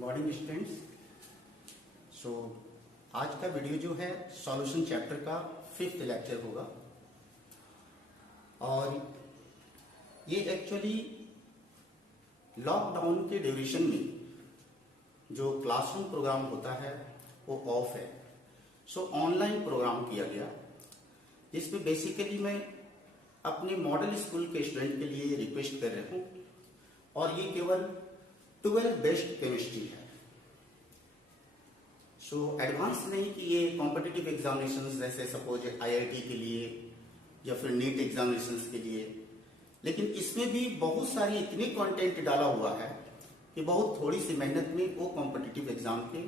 Morning students. सो आज का video जो है सॉल्यूशन चैप्टर का 5th लेक्चर होगा और ये एक्चुअली लॉकडाउन के ड्यूरेशन में जो क्लासरूम प्रोग्राम होता है वो ऑफ है। सो ऑनलाइन प्रोग्राम किया गया, जिसमें बेसिकली मैं अपने मॉडल स्कूल के स्टूडेंट के लिए रिक्वेस्ट कर रहा हूँ और ये केवल 12 बेस्ड केमिस्ट्री है। सो एडवांस नहीं कि ये कॉम्पिटिटिव एग्जामिनेशंस जैसे सपोज आईआईटी के लिए या फिर नीट एग्जामिनेशंस के लिए, लेकिन इसमें भी बहुत सारी इतनी कंटेंट डाला हुआ है कि बहुत थोड़ी सी मेहनत में वो कॉम्पिटिटिव एग्जाम के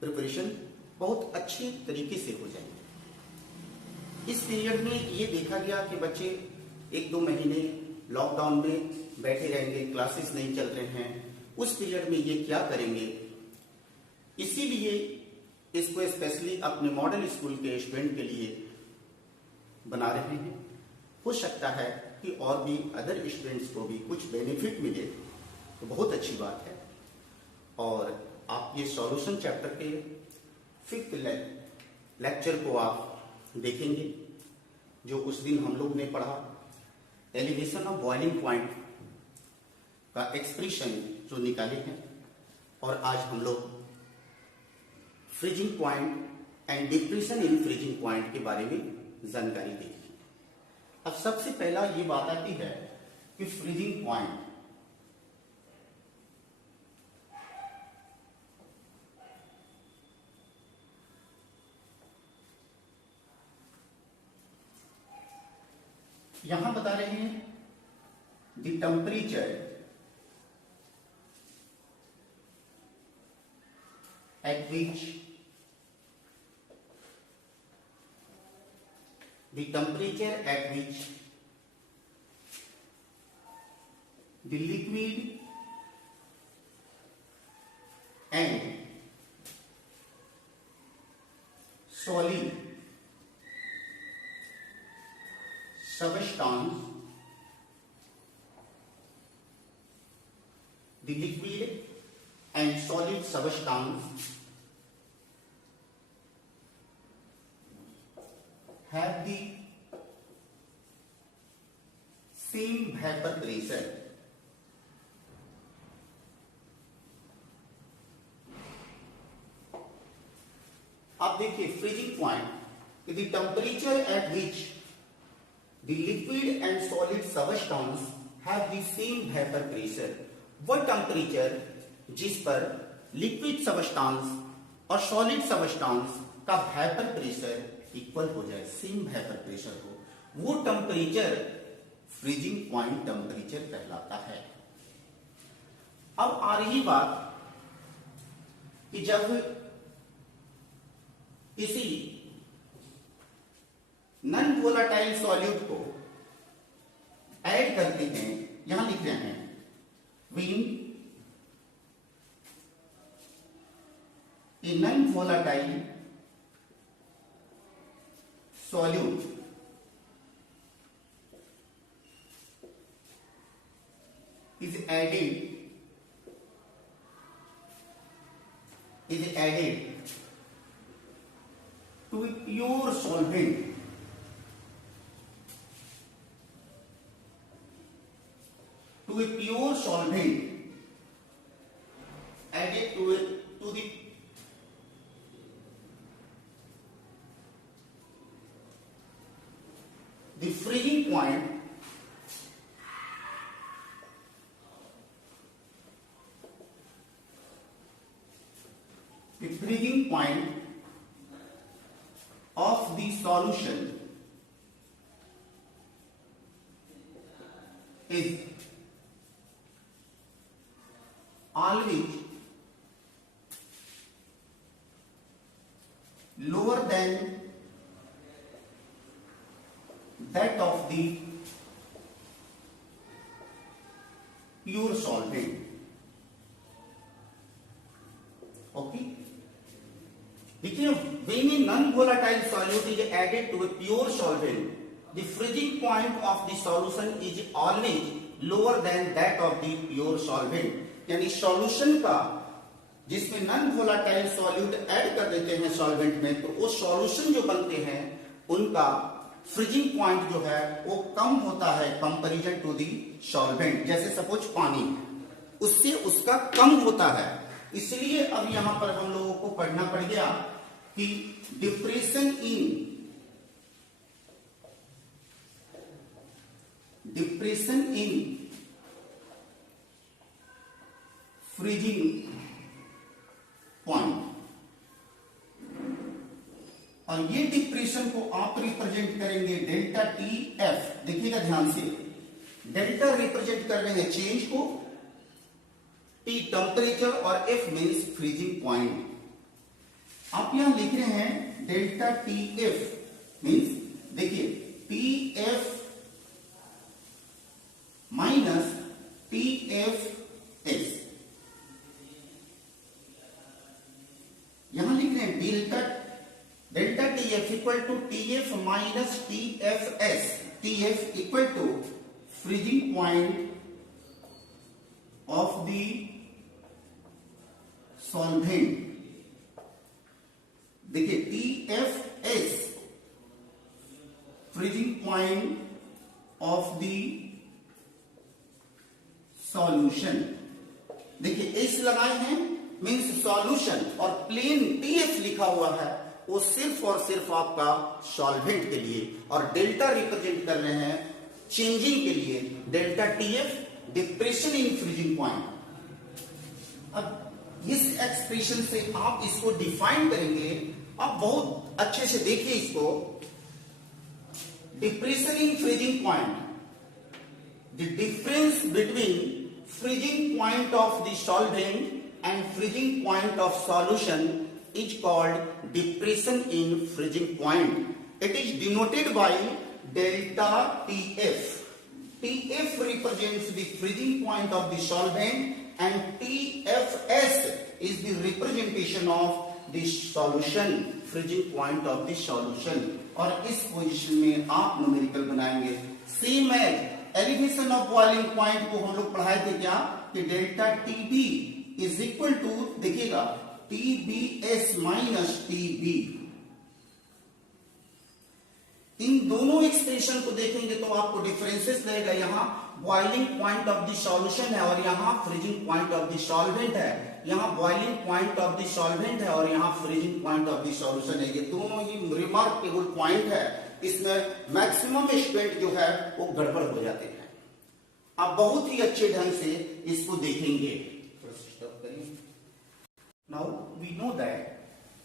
प्रिपरेशन बहुत अच्छे तरीके से हो जाएंगे। इस पीरियड में ये देखा गया कि बच्चे 1-2 महीने लॉकडाउन में बैठे रहेंगे, क्लासेस नहीं चल रहे हैं, उस पीरियड में ये क्या करेंगे। इसीलिए इसको स्पेशली अपने मॉडल स्कूल के स्टूडेंट के लिए बना रहे हैं। हो सकता है कि और भी अदर स्टूडेंट्स को भी कुछ बेनिफिट मिले तो बहुत अच्छी बात है। और आप ये सॉल्यूशन चैप्टर के 5th लेक्चर को आप देखेंगे, जो उस दिन हम लोग ने पढ़ा एलिवेशन ऑफ बॉइलिंग पॉइंट का एक्सप्रेशन जो निकाले हैं, और आज हम लोग freezing point and depression in freezing point के बारे में जानकारी देखेंगे। अब सबसे पहला ये बात आती है कि फ्रीजिंग पॉइंट यहां बता रहे हैं the temperature at which the temperature at which the liquid and solid substance, the liquid and solid substance have the same vapor pressure. अब देखिए freezing point, the temperature at which the liquid and solid substance have the same vapour pressure. वह temperature जिस पर liquid substance और solid substance का vapour pressure equal हो जाए, same vapour pressure हो, वो टेम्परेचर फ्रीजिंग पॉइंट टेम्परेचर कहलाता है। अब आ रही बात कि जब किसी नॉन वोलेटाइल सॉल्यूट को ऐड करते हैं, यहां लिख रहे हैं when a non-volatile solute is added to a pure solvent, added to the freezing point of the solution is always lower than that of the pure solvent. Okay, देखिए when a non-volatile solute is added to a pure solvent, the freezing point of the solution is always lower than that of the pure solvent। यानी solution का जिसमें non volatile solute add कर देते हैं solvent में, तो वो solution जो बनते हैं उनका फ्रीजिंग पॉइंट जो है वो कम होता है कंपैरिजन टू दी सॉल्वेंट। जैसे सपोज पानी, उससे उसका कम होता है। इसलिए अब यहां पर हम लोगों को पढ़ना पड़ गया कि डिप्रेशन इन फ्रीजिंग पॉइंट, और ये डिप्रेशन को आप रिप्रेजेंट करेंगे डेल्टा टी एफ। देखिएगा ध्यान से, डेल्टा रिप्रेजेंट कर रहे हैं चेंज को, टी टेम्परेचर और एफ मींस फ्रीजिंग पॉइंट। आप यहां लिख रहे हैं डेल्टा टी एफ मींस, देखिए T F minus T F S, यहां लिख रहे हैं delta T F equal to T F minus T F S. T F equal to freezing point of the solvent. देखिए T F S freezing point of the solution. देखिए S लगाए हैं means solution, और plain TF लिखा हुआ है वो सिर्फ और सिर्फ आपका सॉल्वेंट के लिए, और डेल्टा रिप्रेजेंट कर रहे हैं चेंजिंग के लिए, delta TF depression in freezing point. अब इस एक्सप्रेशन से आप इसको डिफाइन करेंगे। आप बहुत अच्छे से देखिए इसको, depression in freezing point, the difference between freezing point of the solvent and freezing point of solution is called depression in freezing point. It is denoted by delta TF. TF represents the freezing point of the solvent and TFS is the representation of the solution, freezing point of the solution. और इस position में आप numerical बनाएंगे same as elevation of boiling point को हम लोग पढ़ाए थे क्या, कि delta TB is equal to, देखिएगा टीबीएस माइनस टीबी। इन दोनों एक्सप्रेशन को देखेंगे तो आपको डिफरेंसेस लगेगा। यहां boiling point of the solution है और यहां freezing point of the solvent है। यहां boiling point of the solvent है और यहां freezing point of the solution है। ये दोनों ही रिमार्केबल पॉइंट है। इसमें मैक्सिमम स्टूडेंट जो है वो गड़बड़ हो जाते हैं। आप बहुत ही अच्छे ढंग से इसको देखेंगे। Now we know that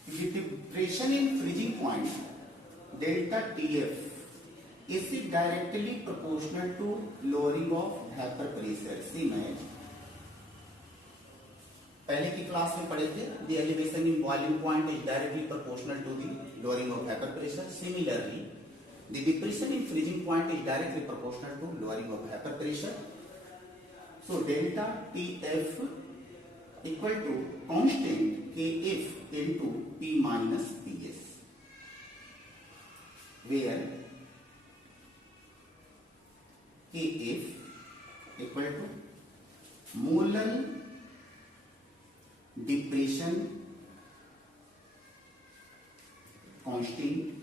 the depression in freezing point delta TF is directly proportional to lowering of vapour pressure. See मैं पहले की क्लास में पढ़े थे, the elevation in boiling point is directly proportional to the lowering of vapour pressure. Similarly the depression in freezing point is directly proportional to lowering of vapor pressure. So delta TF equal to constant KF into P minus PS, where KF equal to molar depression constant,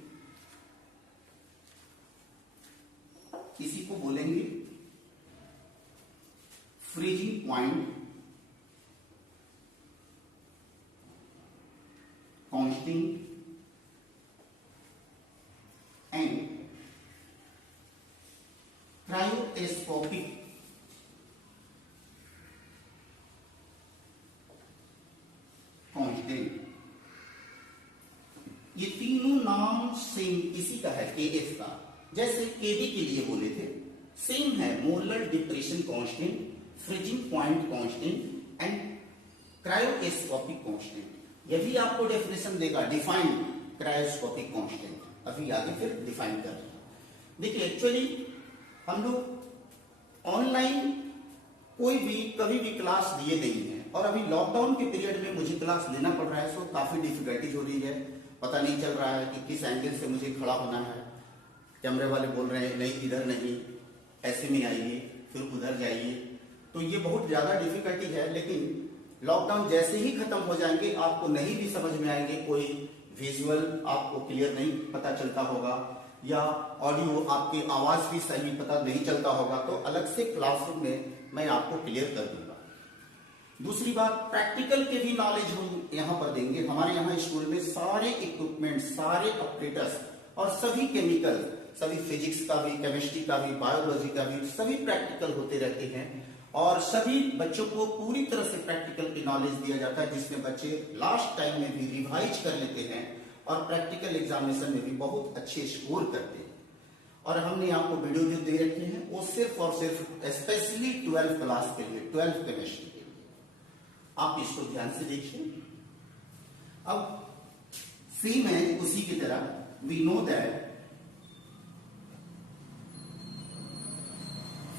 इसी को बोलेंगे freezing point constant and cryoscopic constant. ये तीनों नाम same इसी का है, KF का। जैसे केबी के लिए बोले थे, सेम है, molar depression constant, freezing point constant and cryoscopic constant. यही आपको डेफिनेशन देगा, डिफाइन क्रायोस्कोपिक कांस्टेंट। अभी आगे फिर डिफाइन कर रहे हैं। देखिए एक्चुअली हम लोग ऑनलाइन कोई भी कभी भी क्लास दिए नहीं है, और अभी लॉकडाउन के पीरियड में मुझे क्लास लेना पड़ रहा है, सो काफी डिफिकल्टीज हो रही है। पता नहीं चल रहा है कि किस एंगल से मुझे खड़ा होना है। कैमरे वाले बोल रहे हैं नहीं इधर नहीं, ऐसे में आइए, फिर उधर जाइए, तो ये बहुत ज्यादा डिफिकल्टी है। लेकिन लॉकडाउन जैसे ही खत्म हो जाएंगे आपको नहीं भी समझ में आएंगे, कोई विजुअल आपको क्लियर नहीं पता चलता होगा या ऑडियो आपकी आवाज भी सही पता नहीं चलता होगा, तो अलग से क्लासरूम में मैं आपको क्लियर कर दूंगा। दूसरी बात, प्रैक्टिकल के भी नॉलेज हम यहाँ पर देंगे। हमारे यहाँ स्कूल में सारे इक्विपमेंट, सारे ऑपरेटर्स और सभी केमिकल, सभी फिजिक्स का भी, केमिस्ट्री का भी, बायोलॉजी का भी, सभी प्रैक्टिकल होते रहते हैं और सभी बच्चों को पूरी तरह से प्रैक्टिकल की नॉलेज दिया जाता है, जिसमें बच्चे लास्ट टाइम में भी रिवाइज कर लेते हैं और प्रैक्टिकल एग्जामिनेशन में भी बहुत अच्छे स्कोर करते हैं। और हमने आपको वीडियो जो दे रखे हैं वो सिर्फ और सिर्फ स्पेशली 12th क्लास के लिए, 12th केमिस्ट्री के लिए, आप इसको ध्यान से देखिए। अब सेम है उसी की तरह, we know that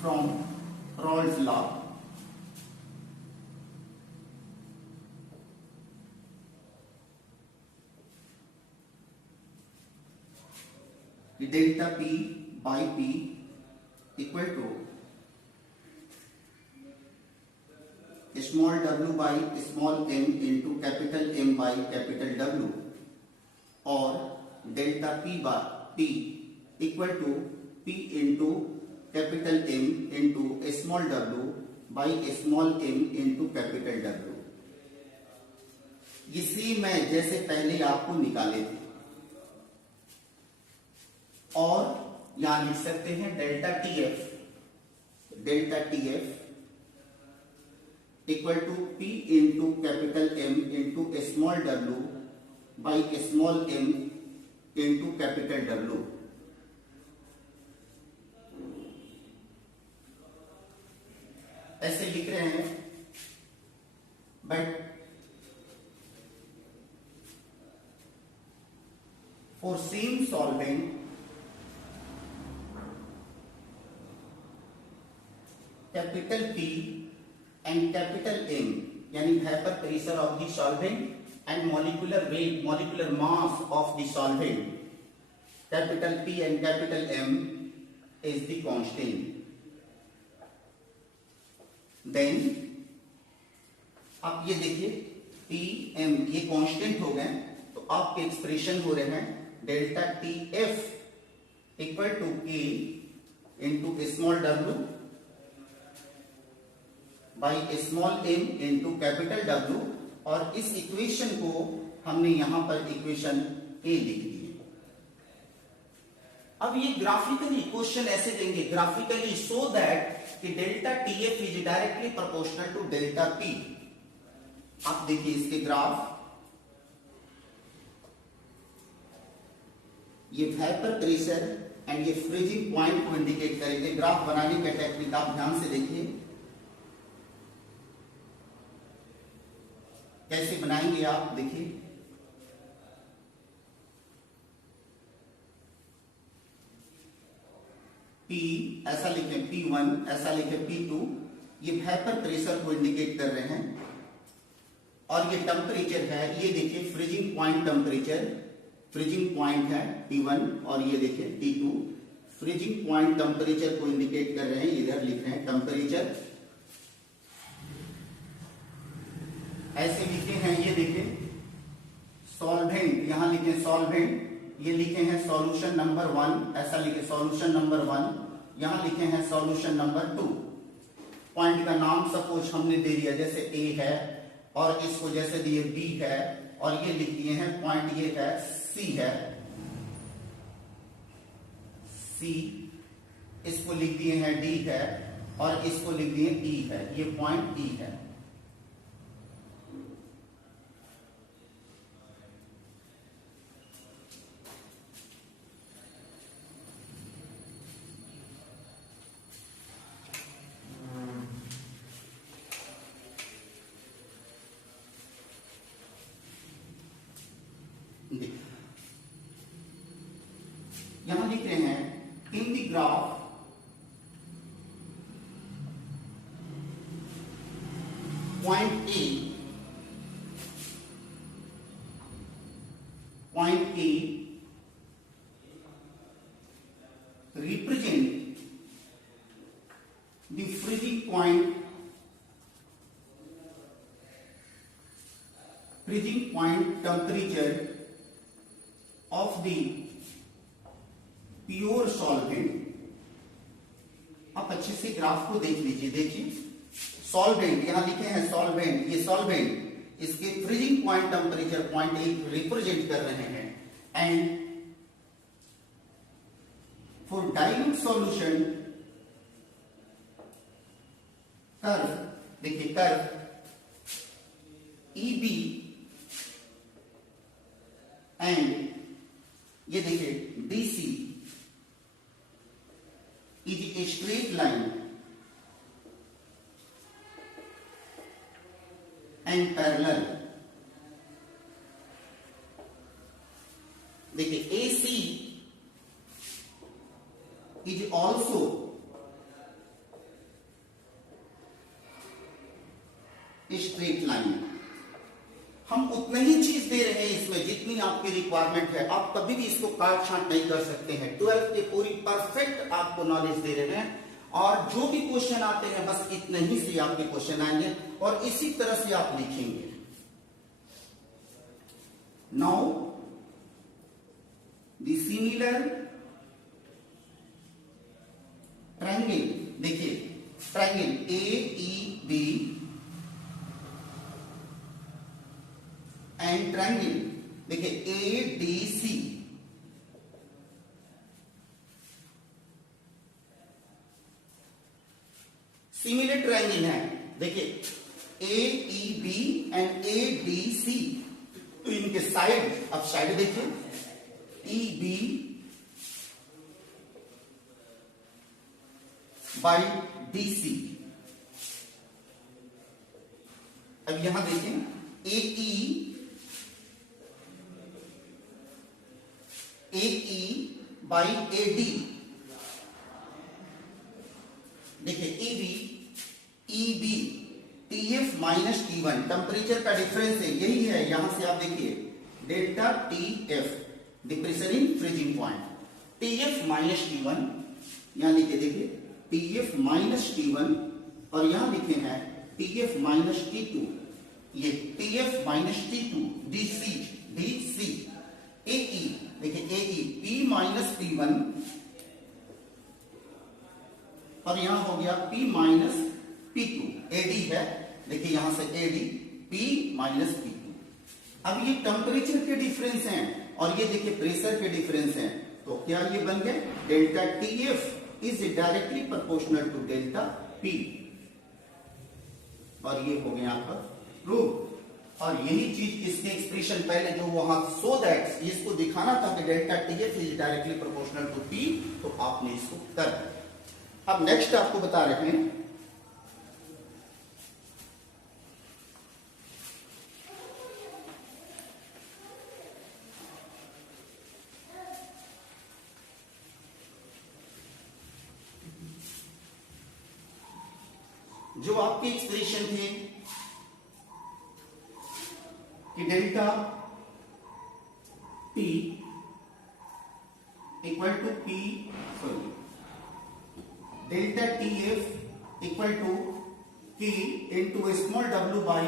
from Raoult's law, delta P by P equal to small w by small m into capital M by capital W, और delta P by P equal to P into capital M into small w by small m into capital W। इसी में जैसे पहले आपको निकाले थे, और यहां लिख सकते हैं delta TF equal to P into capital M into small w by small m into capital W। ऐसे लिख रहे हैं, but for same solvent capital P and capital M, यानी vapour pressure of the solvent and molecular weight, molecular mass of the solvent, capital P and capital M is the constant. Then आप ये देखिए P M ये constant हो गए, तो आपके expression हो रहे हैं delta TF equal to K into small w by small m into capital W, और इस इक्वेशन को हमने यहां पर इक्वेशन A लिख दी। अब ये ग्राफिकली क्वेश्चन ऐसे देंगे, ग्राफिकली सो दैट कि delta TF is directly proportional to delta P। आप देखिए इसके ग्राफ, ये वेपर प्रेशर एंड ये फ्रीजिंग पॉइंट को इंडिकेट करेंगे। ग्राफ बनाने का टेक्निक आप ध्यान से देखिए कैसे बनाएंगे। आप देखिए P ऐसा लिखे, P1 ऐसा लिखे, P2, ये वेपर प्रेशर को इंडिकेट कर रहे हैं, और ये टेम्परेचर है, ये देखिए freezing point temperature, freezing point है T1, और ये देखिए T2, फ्रीजिंग पॉइंट टेम्परेचर को इंडिकेट कर रहे हैं, इधर लिख रहे हैं टेम्परेचर, ऐसे लिखे हैं। ये देखिए सॉल्वेंट, यहां लिखे सॉल्वेंट, ये लिखे हैं सॉल्यूशन नंबर 1, ऐसा लिखे सॉल्यूशन नंबर 1, यहां लिखे हैं सॉल्यूशन नंबर 2। पॉइंट का नाम सपोज हमने दे दिया, जैसे A है, और इसको जैसे दिए B है, और ये लिख दिए हैं पॉइंट ये है C है, C, इसको लिख दिए हैं D है, और इसको लिख दिए E है, ये पॉइंट E है। यहां लिख रहे हैं in the graph point A represent the freezing point freezing point temperature of the pure solvent। आप अच्छे से ग्राफ को देख लीजिए। देखिए सॉल्वेंट यहां लिखे हैं सॉल्वेंट, ये सॉल्वेंट इसके फ्रीजिंग पॉइंट टेम्परेचर 0.8 रिप्रेजेंट कर रहे हैं। And for dilute solution curve, देखिए कर्व EB एंड ये देखिए DC is a straight line and parallel। देखिए AC is also a straight line। हम उतना ही चीज दे रहे हैं इसमें जितनी आपकी रिक्वायरमेंट है। आप कभी भी इसको काट छांट नहीं कर सकते हैं। 12th के पूरी परफेक्ट आपको नॉलेज दे रहे हैं और जो भी क्वेश्चन आते हैं बस इतने ही से आपके क्वेश्चन आएंगे और इसी तरह से आप लिखेंगे। नाउ द सिमिलर ट्रायंगल, देखिए ट्रायंगल AEB एंड ट्रायंगल देखिए ADC, सिमिलर ट्रायंगल है। देखिए AEB एंड ADC, तो इनके साइड, अब साइड देखिए EB बाई DC। अब यहां देखिए AE बाई AD, देखिए EB TF minus T1 temperature का डिफरेंस है, यही है। यहां से आप देखिए delta TF depression in freezing point, TF minus T1 यहां लिखे, देखिए TF माइनस T1 और यहां लिखे हैं TF माइनस T2, ये TF minus T2 DC AE, देखिए AE P माइनस P1 और यहां हो गया P माइनस P2, AD है, देखिए यहां से AD P माइनस P2। अब ये टेम्परेचर के डिफरेंस हैं और ये देखिए प्रेशर के डिफरेंस हैं, तो क्या ये बन गए delta TF is directly proportional to delta P और ये हो गया आपका प्रूफ। और यही चीज इसके एक्सप्रेशन पहले जो वहां सो दैट इसको दिखाना था कि delta TF is directly proportional to P, तो आपने इसको कर दिया। अब नेक्स्ट आपको बता रहे हैं जो आपके एक्सप्रेशन थे कि delta P equal to delta TF equal to K into small w by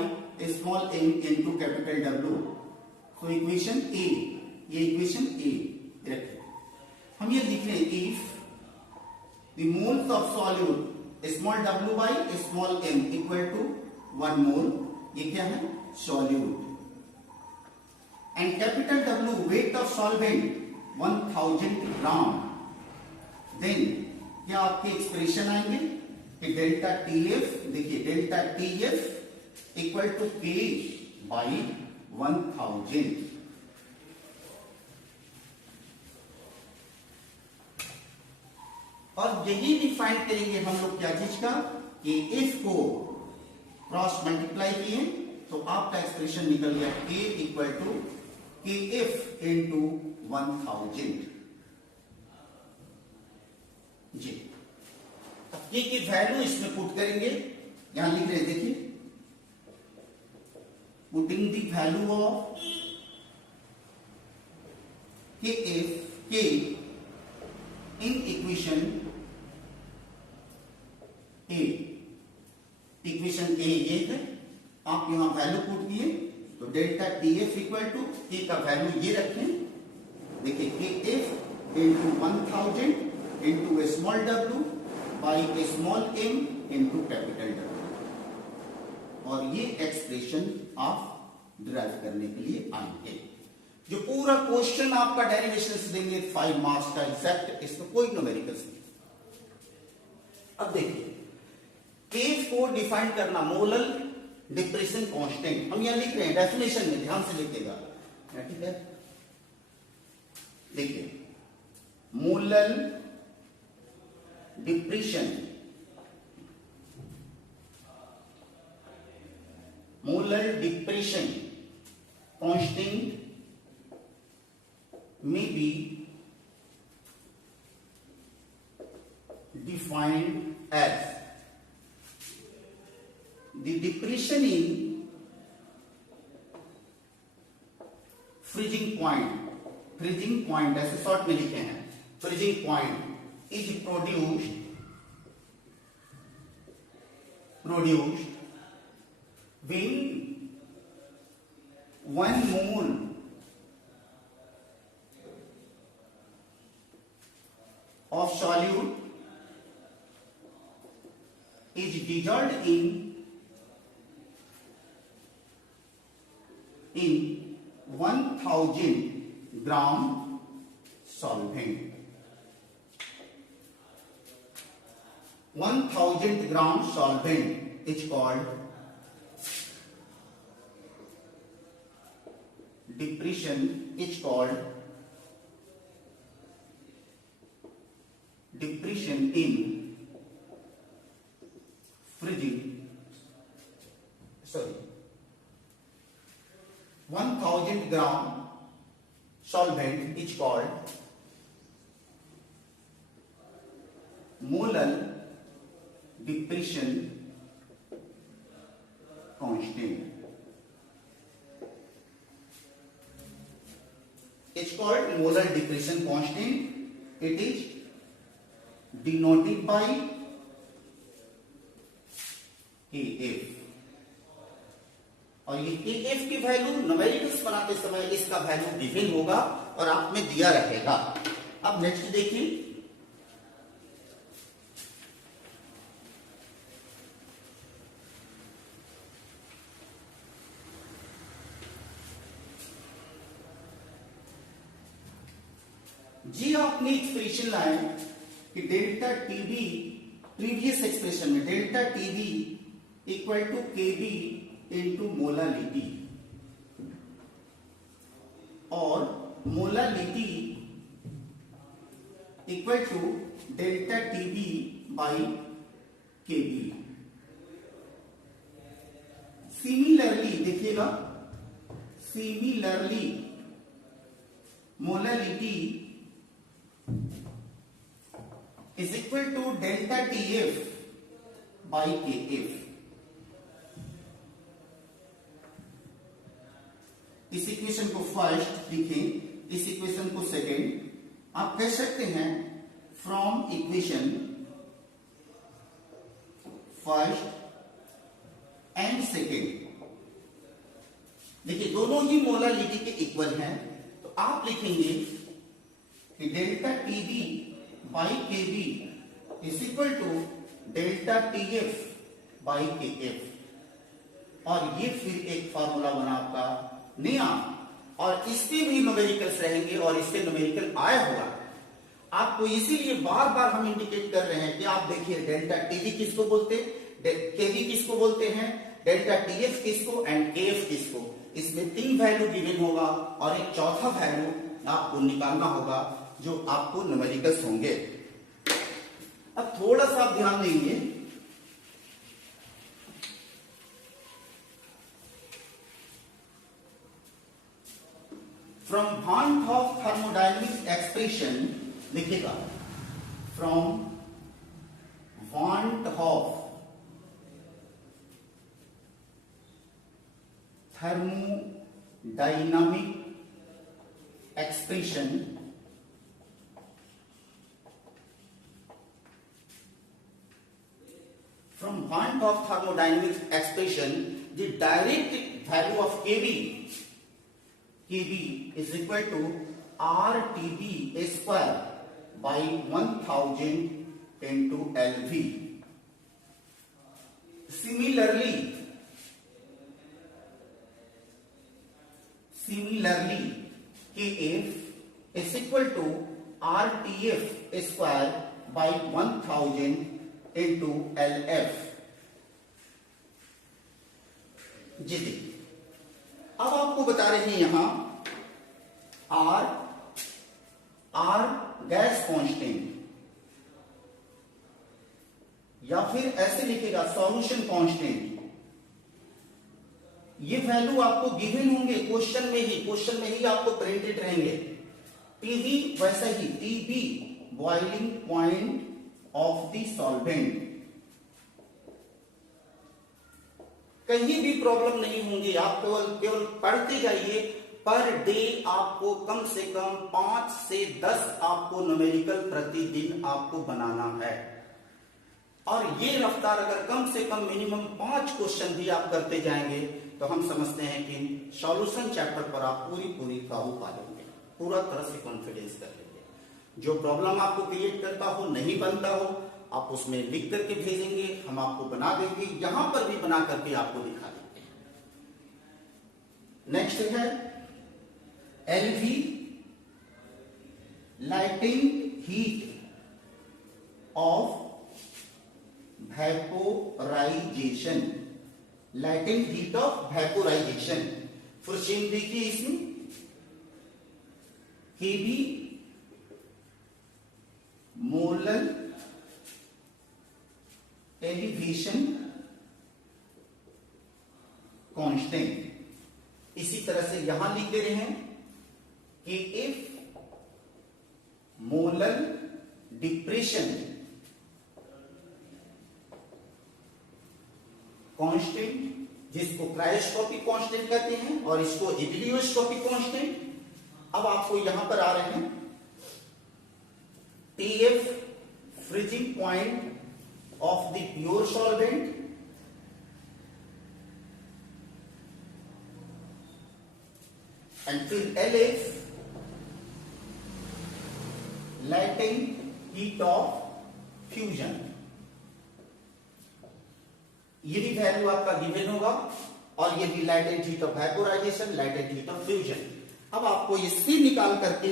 small m into capital W। तो इक्वेशन A, ये इक्वेशन A रखें। हम ये लिख रहे हैं if the moles of solute small w by small m equal to 1 mole, ये क्या है solute, and capital W weight of solvent 1000 gram, then क्या आपके एक्सप्रेशन आएंगे कि डेल्टा TF, देखिए delta TF equal to K by 1000। और यही डिफाइन करेंगे हम लोग क्या चीज का कि इफ को क्रॉस मल्टीप्लाई किए तो आपका एक्सप्रेशन निकल गया K equal to KF into 1000 g. अब K की वैल्यू इसमें पुट करेंगे, यहां लिख रहे हैं देखिए putting the value of K in equation A, equation A ये है, आप यहां वैल्यू पुट किए तो delta T F equal to K का वैल्यू ये रखें, देखिए K F into 1000 into small W by small M into capital W, और ये एक्सप्रेशन आप डिराइव करने के लिए आएंगे। जो पूरा क्वेश्चन आपका डेरिवेशन से देंगे 5 मार्क्स का एग्जैक्ट, इसमें कोई न्यूमेरिकल्स नहीं। अब देखिए केफ को डिफाइन करना, मोलल डिप्रेशन कांस्टेंट हम यहां लिख रहे हैं डेफिनेशन में, ध्यान से लिखिएगा, ठीक है। देखिए molal depression, molal depression constant may be defined as the depression in freezing point ऐसे शॉर्ट में लिखे हैं, freezing point is produced when 1 mole of solute is dissolved in 1000 gram solvent. 1000 gram solvent is called depression, is called depression in freezing, 1000 gram solvent is called molar depression constant. It's called molar depression constant. It is denoted by KF, और ये KF की value numericals बनाते समय इसका value given होगा और आप में दिया रहेगा। अब नेक्स्ट देखिए, जी आपने एक्सप्रेशन लाए कि डेल्टा टीबी, प्रीवियस एक्सप्रेशन में delta TB equal to KB into molality, और molality equal to delta TB by KB. Similarly देखिएगा, similarly molality is equal to delta TF by KF। इस इक्वेशन को first लिखें, इस equation को second. आप कह सकते हैं from equation first and second. देखिए दोनों ही मोलालिटी के इक्वल हैं, तो आप लिखेंगे कि delta TB by K B is equal to delta T F by K F, और ये फिर एक फॉर्मूला बना आपका नया, और इसके भी न्यूमेरिकल्स रहेंगे और इससे न्यूमेरिकल आया होगा आपको। इसीलिए बार बार हम इंडिकेट कर रहे हैं कि आप देखिए डेल्टा टीबी किसको बोलते हैं, केबी किसको बोलते हैं, डेल्टा टीएफ किसको एंड केएफ किसको। इसमें 3 वैल्यू गिवन होगा और एक चौथा वैल्यू आपको निकालना होगा जो आपको न्यूमेरिकल्स होंगे। अब थोड़ा सा आप ध्यान देंगे, from one of thermodynamic expression लिखिएगा, from one of thermodynamic expression the direct value of KB is equal to R TB square by 1000 into LV. Similarly, KF is equal to RTF square by 1000 into LF. जी अब आपको बता रहे हैं यहां R gas constant, या फिर ऐसे लिखेगा सॉल्यूशन कांस्टेंट. ये वैल्यू आपको गिवन होंगे क्वेश्चन में ही आपको प्रिंटेड रहेंगे. टीबी वैसा ही, TB boiling point of the solvent. कहीं भी प्रॉब्लम नहीं होंगी, आप केवल पढ़ते जाइए. पर डे आपको कम से कम 5 से 10 आपको न्यूमेरिकल प्रतिदिन आपको बनाना है. और ये रफ्तार अगर कम से कम मिनिमम 5 क्वेश्चन भी आप करते जाएंगे तो हम समझते हैं कि सॉल्यूशन चैप्टर पर आप पूरी काबू पा लेंगे, पूरा तरह से कॉन्फिडेंस कर लेंगे. जो प्रॉब्लम आपको क्रिएट करता हो, नहीं बनता हो, आप उसमें लिख करके भेजेंगे, हम आपको बना देंगे, यहां पर भी बना करके आपको दिखा देंगे. नेक्स्ट है LV, latent heat of vaporisation. Latent heat of vaporisation. फिर चेन देखिए इसमें केबी मोलर एलिवेशन कांस्टेंट. इसी तरह से यहां लिख दे रहे हैं कि इफ मोलर डिप्रेशन कांस्टेंट, जिसको क्रायोस्कोपिक कांस्टेंट कहते हैं और इसको इबिलियोस्कोपिक कांस्टेंट. अब आपको यहां पर आ रहे हैं TF freezing point of the pure solvent, and फिर LF latent heat of fusion. ये भी वैल्यू आपका गिवन होगा और ये भी latent heat of vaporisation, latent heat of fusion. अब आपको इससे निकाल करके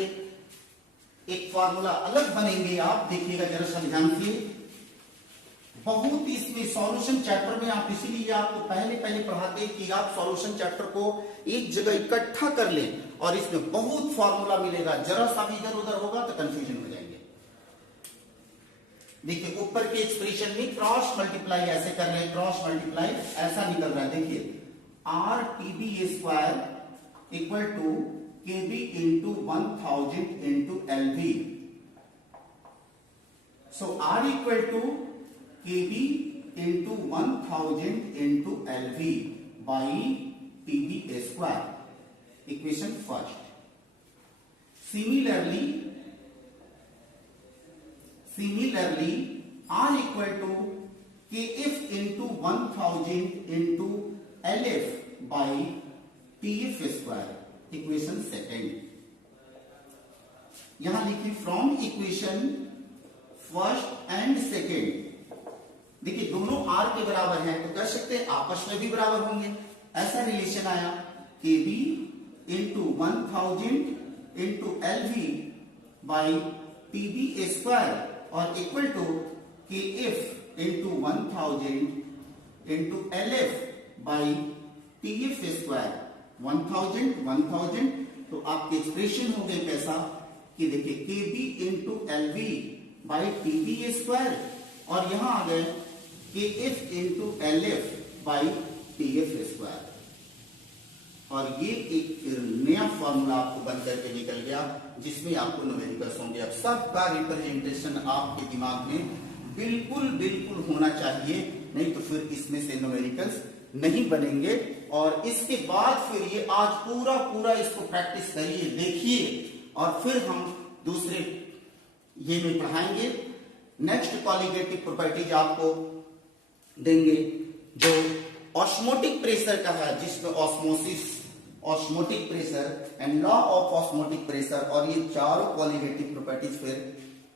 एक फार्मूला अलग बनेंगे. आप देखिएगा जरा सा ध्यान से, बहुत इसमें सॉल्यूशन चैप्टर में आप इसीलिए आपको पहले पढ़ाते हैं कि आप सॉल्यूशन चैप्टर को एक जगह इकट्ठा कर लें और इसमें बहुत फार्मूला मिलेगा. जरा सा भी इधर उधर होगा तो कंफ्यूजन हो जाएंगे. देखिए ऊपर के एक्सप्रेशन में क्रॉस मल्टीप्लाई ऐसे कर रहे हैं, क्रॉस मल्टीप्लाई ऐसा निकल रहा है. देखिए R TB square equal to KB into 1000 into LV. So R equal to KB into 1000 into LV by TB square. Equation first. Similarly, R equal to KF into 1000 into LF by TF square. Equation second. यहां लिखिए from equation first and second. देखिए दोनों R के बराबर हैं तो कह सकते हैं आपस में भी बराबर होंगे. ऐसा रिलेशन आया KB into 1000 into LV by TB square और इक्वल टू के F into 1000 into LF by TF square. 1000 तो आपके एक्सप्रेशन हो गए कैसा कि देखिए KB into LV by TB square और यहां आ गए KF into LF by TF square. और ये एक नया फॉर्मूला आपको बन करके निकल गया जिसमें आपको न्यूमेरिकल्स होंगे. अब सबका रिप्रेजेंटेशन आपके दिमाग में बिल्कुल होना चाहिए, नहीं तो फिर इसमें से न्यूमेरिकल्स नहीं बनेंगे. और इसके बाद फिर ये आज पूरा इसको प्रैक्टिस करिए, देखिए और फिर हम दूसरे ये में पढ़ाएंगे. नेक्स्ट कॉलिगेटिव प्रॉपर्टीज आपको देंगे जो ऑस्मोटिक प्रेशर का है, जिसमें osmosis, osmotic pressure and law of osmotic pressure, और ये चारों क्वालिटेटिव प्रॉपर्टीज फिर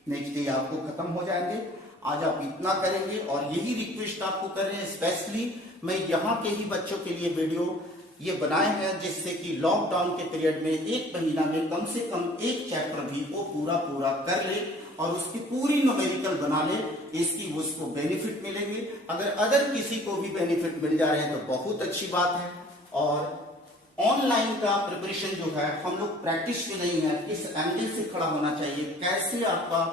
नेक्स्ट डे आपको खत्म हो जाएंगे। आज आप इतना करेंगे और यही रिक्वेस्ट आपको कर रहे हैं, स्पेशली मैं यहाँ के ही बच्चों के लिए वीडियो ये बनाए हैं, जिससे कि लॉकडाउन के पीरियड में 1 महीना में कम से कम एक चैप्टर भी वो पूरा कर ले और उसकी पूरी न्यूमेरिकल बना ले, इसकी उसको बेनिफिट मिलेंगे। अगर अदर किसी को भी बेनिफिट मिल जा रहे हैं तो बहुत अच्छी बात है। और ऑनलाइन का प्रिपरेशन जो है हम लोग प्रैक्टिस में नहीं है, किस एंगल से खड़ा होना चाहिए, कैसे आपका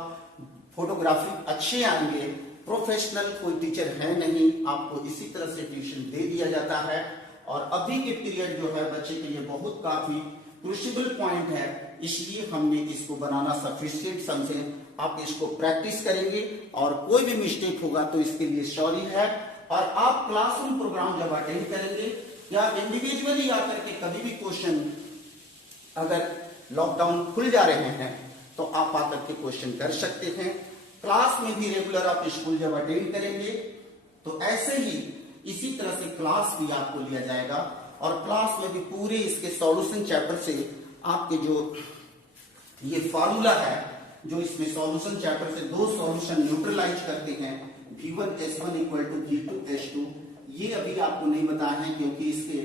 फोटोग्राफी अच्छे आएंगे, प्रोफेशनल कोई टीचर है नहीं, आपको इसी तरह से ट्यूशन दे दिया जाता है। और अभी के पीरियड जो है बच्चे के लिए बहुत काफी क्रूशियल पॉइंट है, इसलिए हमने इसको बनाना सफिशिएंट समझे। आप इसको प्रैक्टिस करेंगे और कोई भी मिस्टेक होगा तो इसके लिए सॉरी है। और आप क्लासरूम प्रोग्राम जब अटेंड करेंगे या इंडिविजुअली आकर के कभी भी क्वेश्चन, अगर लॉकडाउन खुल जा रहे हैं तो आप आकर के क्वेश्चन कर सकते हैं। क्लास में भी रेगुलर आप स्कूल जब अटेंड करेंगे तो ऐसे ही इसी तरह से क्लास भी आपको लिया जाएगा और क्लास में भी पूरे इसके सॉल्यूशन चैप्टर से आपके जो ये फॉर्मूला है, जो इसमें सॉल्यूशन चैप्टर से 2 सॉल्यूशन न्यूट्रलाइज करते हैं, V1S1 इक्वल टू V2S2, ये अभी आपको नहीं बताया है क्योंकि इसके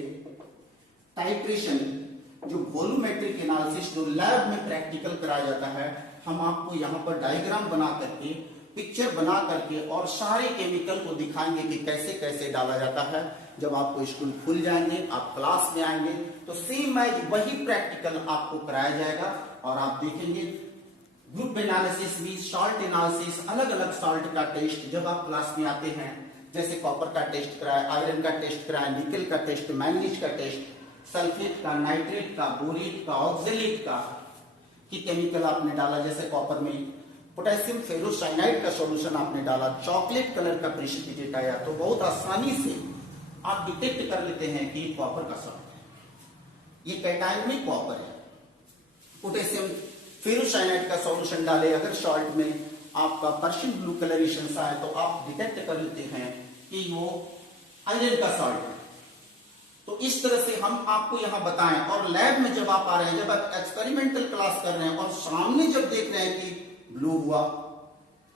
टाइट्रेशन जो वॉल्यूमेट्रिक एनालिसिस जो लैब में प्रैक्टिकल कराया जाता है, हम आपको यहाँ पर डायग्राम बना करके, पिक्चर बना करके और सारे केमिकल को दिखाएंगे कि कैसे कैसे डाला जाता है। जब आपको स्कूल खुल जाएंगे, आप क्लास में आएंगे तो सेम एज वही प्रैक्टिकल आपको कराया जाएगा और आप देखेंगे ग्रुप एनालिसिस भी, सॉल्ट एनालिसिस, अलग अलग सॉल्ट का टेस्ट जब आप क्लास में आते हैं, जैसे कॉपर का टेस्ट कराया, आयरन का टेस्ट कराया, निकल का टेस्ट, मैंगनीज का टेस्ट, सल्फेट का, नाइट्रेट का, बोरेट का, ऑक्जेलेट का कि केमिकल आपने डाला, जैसे कॉपर में पोटेशियम फेरोसाइनाइड का सॉल्यूशन आपने डाला, चॉकलेट कलर का प्रेसिपिटेट आया, तो बहुत आसानी से आप डिटेक्ट कर लेते हैं कि कॉपर का सॉल्ट है, ये कैटायन में कॉपर है। पोटेशियम फेरोसाइनाइड का सॉल्यूशन डाले अगर सॉल्ट में, आपका पर्शियन ब्लू कलरेशन आए तो आप डिटेक्ट कर लेते हैं कि वो आयरन का सॉल्ट है। तो इस तरह से हम आपको यहां बताएं। और लैब में जब आप आ रहे हैं, जब आप एक्सपेरिमेंटल क्लास कर रहे हैं और सामने जब देख रहे हैं कि ब्लू हुआ,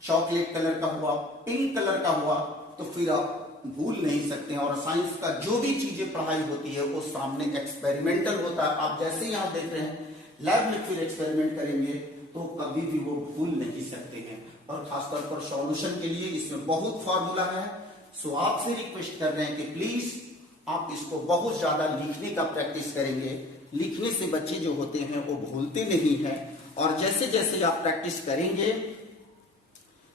चॉकलेट कलर का हुआ, पिंक कलर का हुआ, तो फिर आप भूल नहीं सकते हैं। और साइंस का जो भी चीजें पढ़ाई होती है वो सामने एक्सपेरिमेंटल होता है। आप जैसे यहां देख रहे हैं, लैब में फिर एक्सपेरिमेंट करेंगे तो कभी भी वो भूल नहीं सकते हैं। और खासतौर पर सॉल्यूशन के लिए इसमें बहुत फॉर्मूला है। सो आपसे रिक्वेस्ट कर रहे हैं कि प्लीज आप इसको बहुत ज्यादा लिखने का प्रैक्टिस करेंगे। लिखने से बच्चे जो होते हैं वो भूलते नहीं हैं। और जैसे जैसे आप प्रैक्टिस करेंगे,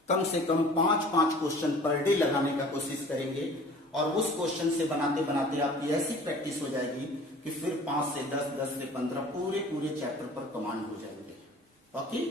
कम से कम 5-5 क्वेश्चन पर डे लगाने का कोशिश करेंगे और उस क्वेश्चन से बनाते बनाते आपकी ऐसी प्रैक्टिस हो जाएगी कि फिर 5 से 10, 10 से 15 पूरे चैप्टर पर कमांड हो जाएंगे। ओके।